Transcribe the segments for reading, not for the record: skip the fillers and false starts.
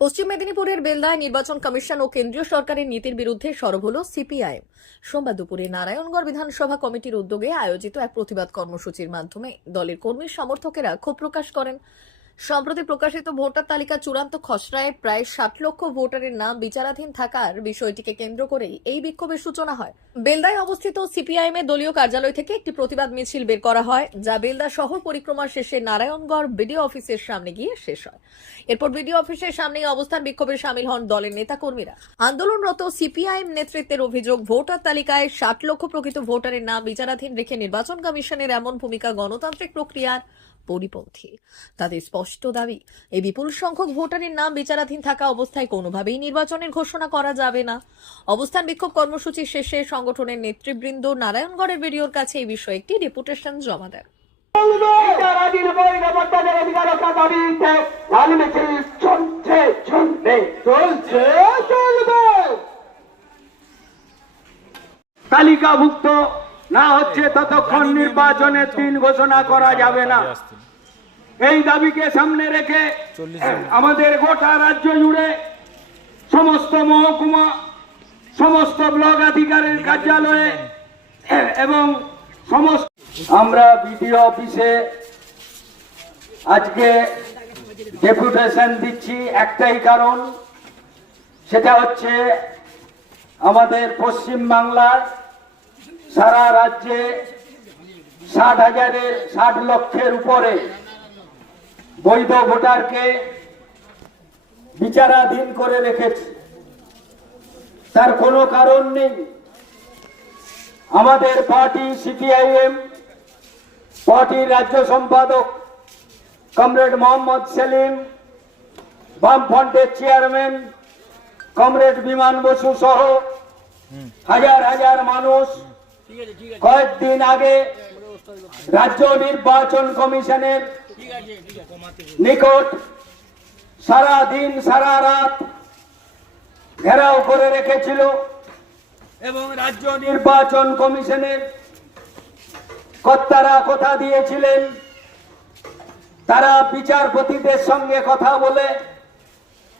পশ্চিম মেদিনীপুরের বেলদায় নির্বাচন কমিশন ও কেন্দ্রীয় সরকারের নীতির বিরুদ্ধে সরব হল সিপিআইএম। সোমবার দুপুরে নারায়ণগড় বিধানসভা কমিটির উদ্যোগে আয়োজিত এক প্রতিবাদ কর্মসূচির মাধ্যমে দলের কর্মী সমর্থকেরা ক্ষোভ প্রকাশ করেন। সম্প্রতি প্রকাশিত ভোটার তালিকা চূড়ান্ত খসড়ায় প্রায় ৬০ লক্ষ ভোটারের নাম বিচারাধীন থাকার বিষয়টিকে কেন্দ্র করেই এই বিক্ষোভের সূচনা হয়। বেলদায় অবস্থিত সিপিআইএম এর দলীয় কার্যালয় থেকে একটি প্রতিবাদ মিছিল বের করা হয়, যা বেলদা শহর পরিক্রমা শেষে নারায়ণগড় বিডিও অফিসের সামনে গিয়ে শেষ হয়। এরপর বিডিও অফিসের সামনে অবস্থান বিক্ষোভে সামিল হন দলের নেতাকর্মীরা। আন্দোলনরত সিপিআইএম নেতৃত্বের অভিযোগ, ভোটার তালিকায় ৬০ লক্ষ প্রকৃত ভোটারের নাম বিচারাধীন রেখে নির্বাচন কমিশনের এমন ভূমিকা গণতান্ত্রিক প্রক্রিয়ার পরিপন্থী। তাদের স্পষ্ট দাবি, এই বিপুল সংখ্যক ভোটারের নাম বিচারাধীন থাকা অবস্থায় কোনোভাবেই নির্বাচনের ঘোষণা করা যাবে না। অবস্থান বিক্ষোভ কর্মসূচি শেষে সংগঠনের নেতৃবৃন্দ নারায়ণগড়ের বিডিওর কাছে এই বিষয়ে একটি ডেপুটেশন জমা দেন। তালিকাভুক্ত না হচ্ছে ততক্ষণ নির্বাচনের দিন ঘোষণা করা যাবে না। এই দাবিকে সামনে রেখে আমাদের গোটা রাজ্য জুড়ে সমস্ত মহকুমা, সমস্ত ব্লক আধিকারিক কার্যালয়ে এবং সমস্ত আমরা বিডিও অফিসে আজকে ডেপুটেশন দিচ্ছি একটাই কারণ, সেটা হচ্ছে আমাদের পশ্চিম বাংলার সারা রাজ্যে ৬০ লক্ষের উপরে বৈধ ভোটারকে বিচারাধীন করে রেখেছে। তার কোনো কারণ নেই। আমাদের পার্টি সিপিআইএম পার্টির রাজ্য সম্পাদক কমরেড মোহাম্মদ সেলিম, বামফ্রন্টের চেয়ারম্যান কমরেড বিমান বসু সহ হাজার হাজার মানুষ কয়েকদিন আগে রাজ্য নির্বাচন কমিশনের নিকট সারা দিন সারা রাত ঘেরাও করে রেখেছিল এবং রাজ্য নির্বাচন কমিশনের কর্তারা কথা দিয়েছিলেন তারা বিচারপতিদের সঙ্গে কথা বলে,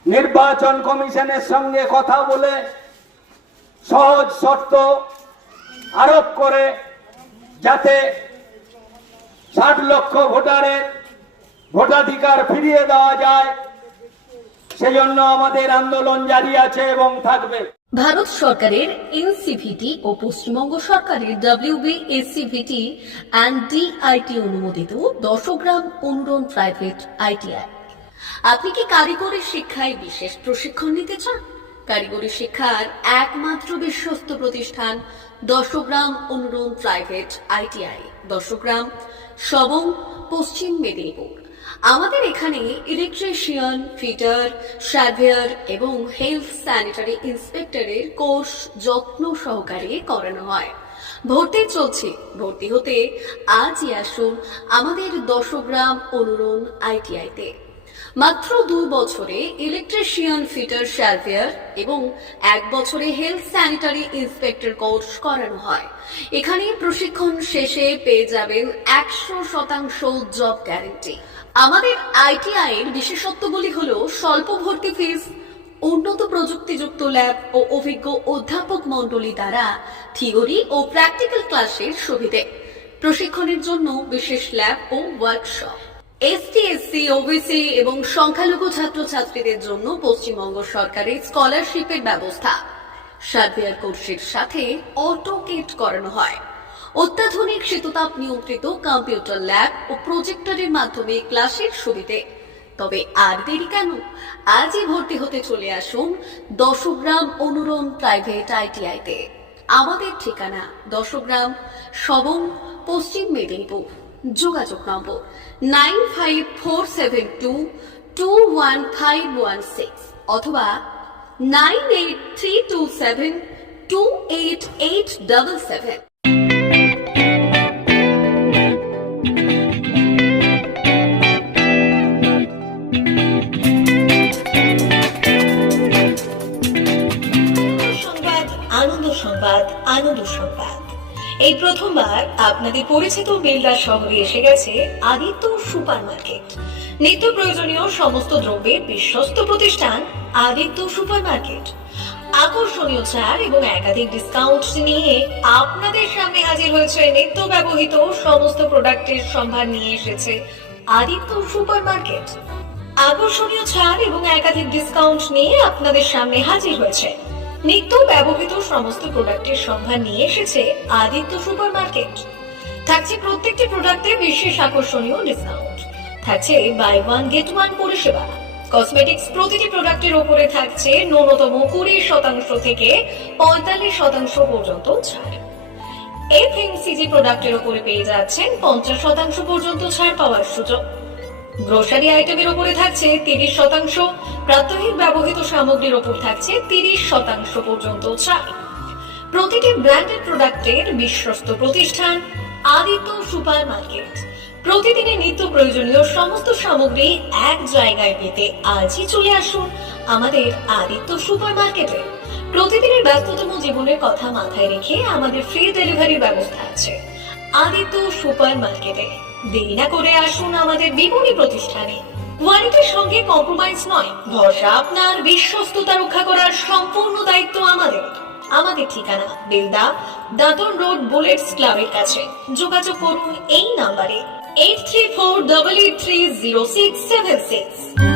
নির্বাচন কমিশনের সঙ্গে কথা বলে সহজ শর্ত আরোপ করে যাতে ৬০ লক্ষ ভোটারের ভোটাধিকার ফিরিয়ে দেওয়া যায়, সেজন্য আমাদের আন্দোলন জারি আছে এবং থাকবে। ভারত সরকারের এনসিভিটি ও পশ্চিমবঙ্গ সরকারের WBSCVT অ্যান্ড DIT অনুমোদিত ১০ গ্রাম অনুরণ প্রাইভেট ITI। আপনি কি কারিগরি শিক্ষায় বিশেষ প্রশিক্ষণ নিতে চান? কারিগরি শিক্ষার একমাত্র বিশ্বস্ত প্রতিষ্ঠান ১০ গ্রাম অনুরণ প্রাইভেট ITI, ১০ গ্রাম, সবং, পশ্চিম মেদিনীপুর। আমাদের এখানে ইলেকট্রিশিয়ান, ফিটার, সার্ভেয়ার এবং হেলথ স্যানিটারি ইন্সপেক্টরের কোর্স যত্ন সহকারে করানো হয়। ভর্তি চলছে। ভর্তি হতে আজই আসুন আমাদের ১০ গ্রাম অনুরণ ITI-তে। মাত্র ২ বছরে ইলেকট্রিশিয়ান, ফিটার, সার্ভেয়ার এবং ১ বছরে হেলথ স্যানিটারি ইন্সপেক্টর কোর্স করানো হয়। এখানে প্রশিক্ষণ শেষে পেয়ে যাবেন ১০০% জব গ্যারান্টি। আমাদের ITI এর বিশেষত্বগুলি হলো স্বল্প ভর্তি ফিস, উন্নত প্রযুক্তিযুক্ত ল্যাব ও অভিজ্ঞ অধ্যাপক মণ্ডলী দ্বারা থিওরি ও প্র্যাকটিক্যাল ক্লাসের সুবিধে, প্রশিক্ষণের জন্য বিশেষ ল্যাব ও ওয়ার্কশপ, ST, SC, OBC এবং সংখ্যালঘু ছাত্রছাত্রীদের জন্য পশ্চিমবঙ্গ সরকারের স্কলারশিপের ব্যবস্থা। সার্ভেয়ার কোর্সের সাথে অটোকেট করানো হয়। অত্যাধুনিক শীততাপ নিয়ন্ত্রিত কম্পিউটার ল্যাব ও প্রজেক্টরের মাধ্যমে ক্লাসের সুবিধে। তবে আর দেরি কেন? আজই ভর্তি হতে চলে আসুন ১০ গ্রাম অনুরণ প্রাইভেট ITI-তে। আমাদের ঠিকানা ১০ গ্রাম, সবং, পশ্চিম মেদিনীপুর। যোগাযোগ নম্বর 9547221516 অথবা 9832728877। আনন্দ সংবাদ, আনন্দ সংবাদ। এই প্রথমবার আপনাদের পরিচিত বেলদা শহরে এসে গেছে আদিত্য সুপার মার্কেট। নিত্য প্রয়োজনীয় সমস্ত দ্রব্যের বিশ্বস্ত প্রতিষ্ঠান আদিত্য সুপারমার্কেট। আকর্ষণীয় ছাড় এবং একাধিক ডিসকাউন্ট নিয়ে আপনাদের সামনে হাজির হয়েছে নিত্য ব্যবহৃত সমস্ত প্রোডাক্টের সম্ভার নিয়ে এসেছে আদিত্য সুপারমার্কেট। আকর্ষণীয় ছাড় এবং একাধিক ডিসকাউন্ট নিয়ে আপনাদের সামনে হাজির হয়েছে নিত্য ব্যবহৃত সমস্ত প্রোডাক্টের সম্ভার নিয়ে এসেছে আদিত্য সুপারমার্কেট। থাকছে প্রত্যেকটি প্রোডাক্টে বিশেষ আকর্ষণীয় ডিসকাউন্ট, থাকছে বাই ওয়ান গেট ওয়ান পরিষেবা। কসমেটিক্স প্রতিটি প্রোডাক্টের উপরে থাকছে ন্যূনতম 20% থেকে 45% পর্যন্ত ছাড়। এফএমসিজি প্রোডাক্টের উপরে পেয়ে যাচ্ছেন 50% পর্যন্ত ছাড় পাওয়ার সুযোগ। গ্রোসারি আইটেমের উপরে থাকছে 30%, প্রাত্যহিক ব্যবহৃত সামগ্রীর উপর থাকছে 30% পর্যন্ত ছাড়। প্রতিটি ব্র্যান্ডেড প্রোডাক্টের বিশ্বস্ত প্রতিষ্ঠান আদিত্য সুপারমার্কেট। প্রতিদিনের নিত্য প্রয়োজনীয় সমস্ত সামগ্রী এক জায়গায় পেতে আজই চলে আসুন আমাদের আদিত্য সুপারমার্কেটে। প্রতিদিনের ব্যস্ততম জীবনের কথা মাথায় রেখে আমাদের ফ্রি ডেলিভারির ব্যবস্থা আছে আদিত্য সুপারমার্কেটে। দেরি না করে আসুন আমাদের বিপণী প্রতিষ্ঠানে। কোয়ালিটির সঙ্গে কম্প্রোমাইজ নয়, ভরসা আপনার, বিশ্বস্ততা রক্ষা করার সম্পূর্ণ দায়িত্ব আমাদের। আমাদের ঠিকানা বেলদা, দাদন রোড, বুলেটস ক্লাবের কাছে। যোগাযোগ করুন এই নাম্বারে 8348830676।